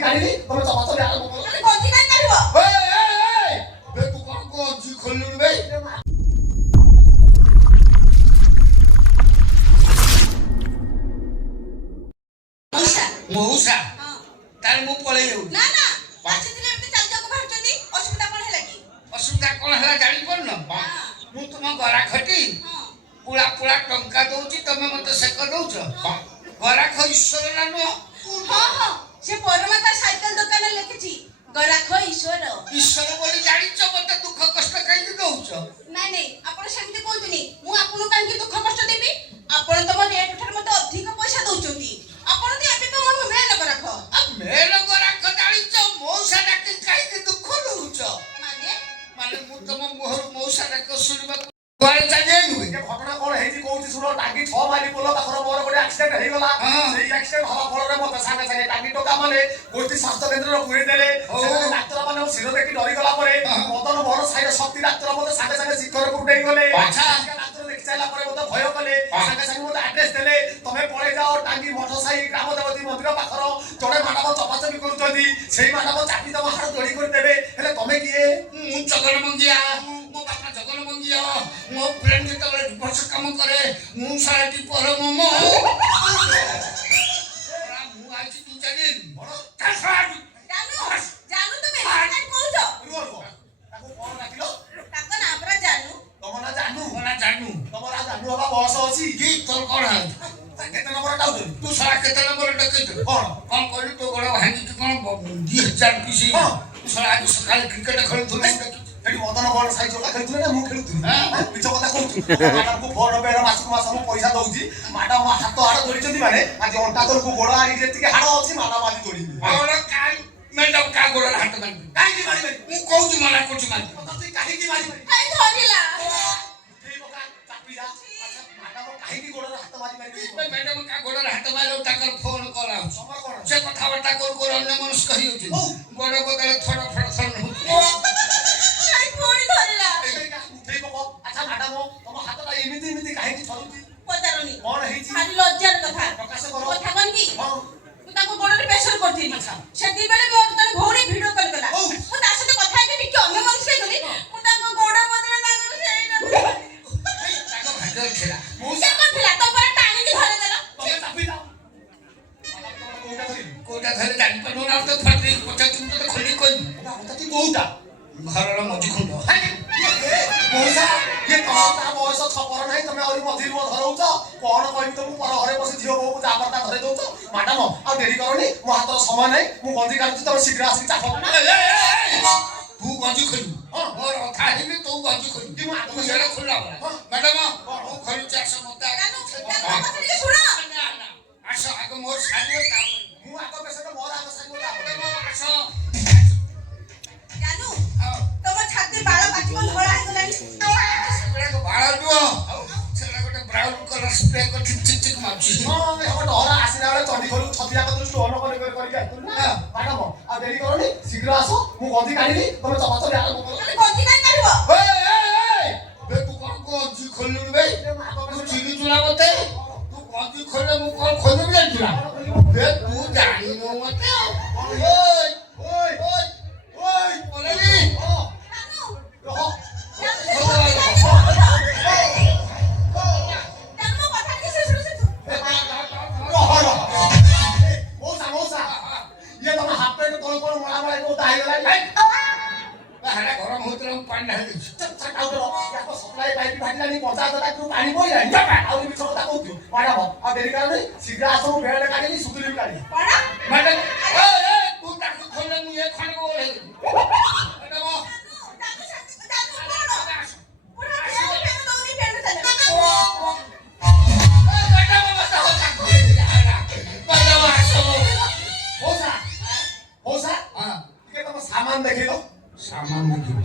ଗଞ୍ଜି କାଢିଲି ତମେ ଚପାଚ ଆରମ୍ଭ କଲ। ଗଞ୍ଜି କାଇଁ କାଢିବ? ବେ ତୁ କଣ ଗଞ୍ଜି ଖୋଲିଲୁଣି ବେ? ମଉସା ତାହେଲେ ମୁଁ ପଳେଇ ଯାଉଛି। ନା ନା ଆସିଥିଲେ ଏମିତି ଚାଲି ଯାକୁ ବାହାରୁଛନ୍ତି। ଅସୁବିଧା କଣ ହେଲା କି? ଅସୁବିଧା କଣ ହେଲା ଜାଣିପାରୁନ? ମୁଁ ତୁମ ଗରାଖଟି ପୁଳା ପୁଳା ଟଙ୍କା ଦଉଛି ତମେ ମତେ ସେକ ଦଉଛ। ଗରାଖ ଈଶ୍ୱର ନା ନୁହଁ? ହଁ ହଁ ସେ ପରମାତା ସାଇକେଲ ଦୋକାନରେ ଲେଖିଛି ଗରାଖ ଈଶ୍ୱର। ଈଶ୍ୱର ବୋଲି ଜାଣିଛ ମତେ ଦୁଃଖ କଷ୍ଟ କାହିଁକି ଦଉଛ? ନାଇଁ ନାଇଁ ଆପଣ ସେମିତି କୁହନ୍ତୁନି। ମୁଁ ଆପଣଙ୍କୁ କାହିଁକି ଦୁଃଖ କଷ୍ଟ ଦେବି? ଆପଣ ତମ ରେଟ୍ ଠାରୁ ମତେ ଅଧିକ ପଇସା ଦଉଛନ୍ତି। ଆପଣ ତ ଏବେ କଣ ମେଲ ଗରାଖ? ମେଲ ଗରାଖ ଜାଣିଛ ମଉସା ଡାକି କାହିଁକି ଦୁଃଖ ଦଉଛ? ମାନେ ମୁଁ ତମ ମୁହଁରୁ ମଉସା ଡାକ ଶୁଣିବାକୁ କୁଆଡେ ଚାଲିଯାଇନୁ? ଘଟଣା କଣ ହେଇଛି କହୁଛି ଶୁଣ। ଟାଙ୍ଗି 6 ମାଇଲ ପୋଲ ପାଖରେ ମୋର ଗୋଟେ ଆକ୍ସିଡେଣ୍ଟ ହେଇଗଲା। ସେଇ ଆକ୍ସିଡେଣ୍ଟ ହବା ଫଳରେ ମତେ ସାଙ୍ଗେ ସାଙ୍ଗେ ଟାଙ୍ଗି ଟୋକା ମାନେ ଗୋଷ୍ଠୀ ସ୍ୱାସ୍ଥ୍ୟ କେନ୍ଦ୍ରରେ ପୁରେଇ ଦେଲେ। ଡାକ୍ତର ମାନେ ଶିର ଦେଖି ଡରିଗଲା ପରେ ମଦନ ମୋହନ ସାହିର ଶକ୍ତି ଡାକ୍ତର ମତେ ସାଙ୍ଗେ ସାଙ୍ଗେ ଶିଖରକୁ ଉଠେଇ ଗଲେ। ଡାକ୍ତର ଦେଖି ସାରିଲା ପରେ ମତେ ଭୟ କଲେ। ସାଙ୍ଗେ ସାଙ୍ଗେ ମତେ ଆଡ୍ରେସ ଦେଲେ ତମେ ପଳେଇ ଯାଅ ଟାଙ୍ଗି ମଠ ସାହି ଗ୍ରାମ ଦେବତୀ ମନ୍ଦିର ପାଖର ଜଣେ ମ୍ୟାଡାମ ଚପାଚପି କରୁଛନ୍ତି। ସେଇ ମ୍ୟାଡାମ ଚାପି ତମ ହାଡ଼ ଯୋଡ଼ି କରିଦେବେ। ହେଲେ ତମେ କିଏ? ମୁଁ ଜଗନ ମଙ୍ଗିଆ। ମୋ ବାପା ଜଗନ ମଙ୍ଗିଆ। ମୋ ଫ୍ରେଣ୍ଡ ଯେତେବେଳେ ଡିଭୋର୍ସ କାମ କରେ ମୁଁ ସାରାଟି ପରମ ମୁଁ ଆଇଛି ତୁ ଜାଣିଲୁ ଜାନୁ ତମେ କାଇଁ କହୁଛ? ତାକୁ କଣ ଡାକିଲ? ତାଙ୍କ ନାଁ ପରା ଜାନୁ। ତମ ନାଁ ଜାନୁ? ନା ଜାନୁ। ତମର ଜାନୁ ହବା ବୟସ ଅଛି କି ତୋର କଣ ହେଲା? କେତେ ନମ୍ବର ଡାକୁଛନ୍ତି? ତୁ ସାରା କେତେ ନମ୍ବର ଡକେଇଛୁ? କଣ କଣ କହିଲୁ ତୋ ଗୋଡ଼ ଭାଙ୍ଗିକି କଣ 2000 ପିସି? ତୁ ସାରା ଆଜି ସକାଳେ କ୍ରିକେଟ ଖେଳୁଥିଲୁ ଏଠି ମଦନ ମୋହନ ସାହି ଚୋକା ଖେଳୁଥିଲେ ନା ମୁଁ ଖେଳୁଥିଲି? ମିଛ କଥା କହୁଛୁ। ମ୍ୟାଡାମକୁ ଫୋନ ପେ ମାସକୁ ମାସ ମୁଁ ପଇସା ଦଉଛି। ମ୍ୟାଡାମ ହାତ ହାଡ଼ ଧରିଛନ୍ତି ମାନେ ଆଜି ଅଣ୍ଟା ତଳକୁ ଗୋଡ଼ ଆଣିକି ଯେତିକି ହାଡ଼ ଅଛି ମ୍ୟାଡାମ ଆଜି ଧରିବି। ମ୍ୟାଡାମ କାହା ଗୋଡ଼ରେ ହାତ ମାରିବି? କାହିଁକି ମାରିବେନି? ମୁଁ କହୁଛି ମନା କରୁଛି ମାରିବି। କାହିଁକି ମାରିବେନି? କାଇଁ ଧରିଲା? କାହିଁକି ଗୋଡ଼ରେ ହାତ ମାରିପାରିବେ? ମ୍ୟାଡାମ କାହା ଗୋଡ଼ରେ ହାତ ମାରିବ ତାଙ୍କର ଫୋନ କଲ୍ ଆଉଛି। ସେ କଥାବାର୍ତ୍ତା କରୁ କରୁ ଅନ୍ୟ ମନସ୍କ ହେଇଯାଉଛି। ଗୋଡ଼ ବଦଳେ ଥର ଥର ଥର ହଉଛି। ପୁଣି ଧରିଲା। ଆଚ୍ଛା ମ୍ୟାଡାମ ତମ ହାତଟା ଏମିତି ଏମିତି କାହିଁକି ଥରୁଛି? ପଚାରନି କଣ ହେଇଛି? ଖାଲି ଲଜ୍ଜାର କଥା। ପ୍ରକାଶ କର। କଥା କଣ କି? ମୁଁ ତାକୁ ଗୋଡ଼ରେ ପ୍ରେସର କରିଥିଲି। ସେତିକିବେଳେ ମୋର ଜଣେ ଭଉଣୀ ଭିଡିଓ କଲ୍ କଲା। ମୁଁ ତା ସହିତ କଥା ହେଇକି ଟିକେ ଅନ୍ୟ ମନସ୍କ ହେଇଗଲି। ମୁଁ ତାଙ୍କ ଗୋଡ଼ ବଦଳେ ତାଙ୍କର ସେଇଟା ତାଙ୍କ ଭାଗ୍ୟରେ ଥିଲା। ସେ କରିଥିଲା ତ ପରେ ଟାଣିକି ଧରିଦେଲା। ତମେ ଚାପି ଯାଅ। କୋଉଟା ଧରେ ଜାଣିପାରୁନ ନା ତ ଫାଟି ପଚାରୁଛୁ ତତେ ଖୋଲି କହିବି। କୋଉଟା? ଘରର ମଝି ଖୁଣ୍ଡ। ମଉସା ଇଏ ତମ ତା ବୟସ ଛପର ନାହିଁ ତମେ ଆହୁରି ମଝିରୁ ଧରଉଛ। କଣ କହିବି ତମକୁ ପର ଘରେ ବସି ଝିଅ ବୋହୂକୁ ଯାହା ପରତା ଧରେଇ ଦଉଛ। ମ୍ୟାଡାମ ଆଉ ଡେରି କରନି ମୋ ହାତର ସମୟ ନାହିଁ। ମୁଁ ଗଞ୍ଜି କାଢୁଛି ତମେ ଶୀଘ୍ର ଆସିକି ଚାପ। ତୁ ଗଞ୍ଜି ଖୋଲିବୁ? ମୋର ଅଧା ହେଇନି ତୁ ଗଞ୍ଜି ଖୋଲିବୁ। ମୁଁ ଆଗ ସିଆଡ଼େ ଖୋଲା ମ୍ୟାଡାମ ମୁଁ ଖୋଲୁଛି ଆସ ମତେ ଶୁଣ ଆସ ଆଗ ମୋର ସାରିବ ତାପରେ ମୁଁ ଆଗ ପେସେଣ୍ଟ ମୋର ଆଗ ସାରିବ ତାପରେ ଆସ। ଜାନୁ ତମ ଛାତି ବାଳ ପାଚିବ ଧଳା ହେଇଗଲାଣି। ବାଳ ନୁହଁ ସେଟା ଗୋଟେ ବ୍ରାଉନ କଲର ସ୍ପ୍ରେ କରି ଚିକ୍ ଚିକ୍ ମାରୁଛି। ଡରା ଆସିଲା ବେଳେ ଚଣ୍ଡିଖୋଲରୁ ଛତିଆ କତରୁ ଷ୍ଟୋନ କରିକି ଆସିଥିଲି ନା ମ୍ୟାଡାମ ଆଉ ଡେରି କରନି ଶୀଘ୍ର ଆସ। ମୁଁ ଗଞ୍ଜି କାଢିଲି ତମେ ଚପାଚପି ଆରମ୍ଭ କର। ଗଞ୍ଜି କାଇଁ କାଢିବ? ବେ ତୁ କଣ ଗଞ୍ଜି ଖୋଲିଲୁଣି ବେ? ତୁ ଚିହ୍ନିଛୁ ନା ମତେ? ତୁ ଗଞ୍ଜି ଖୋଲିଲେ ମୁଁ କଣ ଖୋଲିବି ଜାଣିଛୁ ନା? ବେ ତୁ ଜାଣିନୁ ମତେ? ଗରମ ହଉଥିଲା ମୁଁ ପାଣି ଢାଳି ଦେଇଛି। ପାଣି ପଇଲାଣି ଆଉ ମିଛ କଥା କହୁଛୁ। ମ୍ୟାଡାମ ଆଉ ଡେରି କରନି ଶୀଘ୍ର ଆସ। ମୁଁ ବେଡ୍ କାଢିଲି ସୁତୁଲି ବି କାଢିଲି। ମ୍ୟାଡାମ ତୁ ତାକୁ ଖୋଲିଲେ ମୁଁ ଏ ଖଣ୍ଡ ଓହ୍ଲେଇଦେବି। ସାମାନ ଦେଖେଇଲ। ସାମାନ ଦେଖିବ?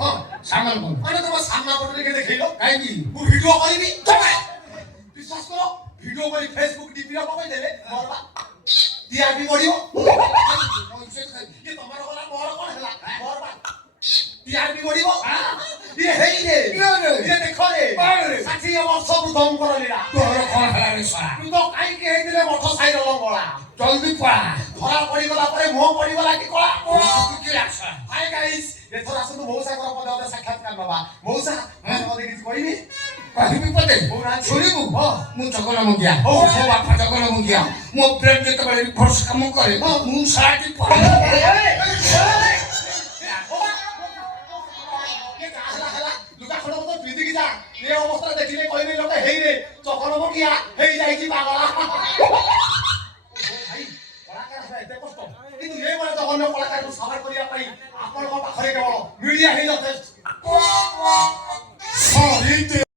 ସାମାନ କଣ? ମାନେ ତମ ସାମ୍ନା ପଟରେ ଦେଖେଇଲ କାହିଁକି? ମୁଁ ଭିଡିଓ କରିବି। ବିଶ୍ୱାସ କର ଭିଡିଓ କରି ଫେସବୁକ୍ ଡିପିରେ ପକେଇଦେଲେ ମୋର ଟିଆରପି ବଢିବ। ତମର ଗଲା ମୋର କଣ ହେଲା? ମୋର ଟିଆରପି ବଢିବ। ଇଏ ହେଇରେ ଇଏ ଦେଖରେ 60 ବର୍ଷ ବୃଦ୍ଧଙ୍କର ଲୀଳା। ତୋର କଣ ହେଲା ରେ ଶଳା? ତୁ ତ କାହିଁକି ହେଇଥିଲେ ମଠ ସାହିର ଲଙ୍ଗଳା। ଜଲ୍ଦି ପଳା। ଧରା ପଡିଗଲା ପରେ ମୁହଁ ପଡିଗଲା କି କଳା କି ଆଶା ହାଇ ଗାଇସ୍ ଏଥର ଆସନ୍ତୁ ମଉସାଙ୍କର ପଦେ ସାକ୍ଷାତକାର ନବା ମଉସା ମତେ କିଛି କହିବି କହିବି ପଦେ କହୁନାହାନ୍ତି। ଶୁଣିବୁ ହଁ। ମୁଁ ଜଗନ ମୁଖିଆ ହଉ। ମୋ ବାପା ଜଗନ ମୁଖିଆ ମୋ ବ୍ରେନ୍ ଯେତେବେଳେ ରିଭର୍ସ କାମ କରେ ମୁଁ ସାରାଟି ପଡେ ଲୁଗା ଖଣ୍ଡ ମତେ ପିନ୍ଧିକି ଯା ଏ ଅବସ୍ଥାରେ ଦେଖିଲେ କହିବେ ଲୋକ ହେଇରେ ଚକନ ମକିଆ ହେଇଯାଇଛି ପାଗଳା ଭାଇ କଳାକାର ହେବା ଏତେ କଷ୍ଟ କିନ୍ତୁ ଏଇଭଳିଆ ଜଘନ୍ୟ କଳାକାରକୁ ସାବାଡ଼ କରିବା ପାଇଁ ଆପଣଙ୍କ ପାଖରେ କେବଳ ମିଡିଆ ହିଁ ଯଥେଷ୍ଟ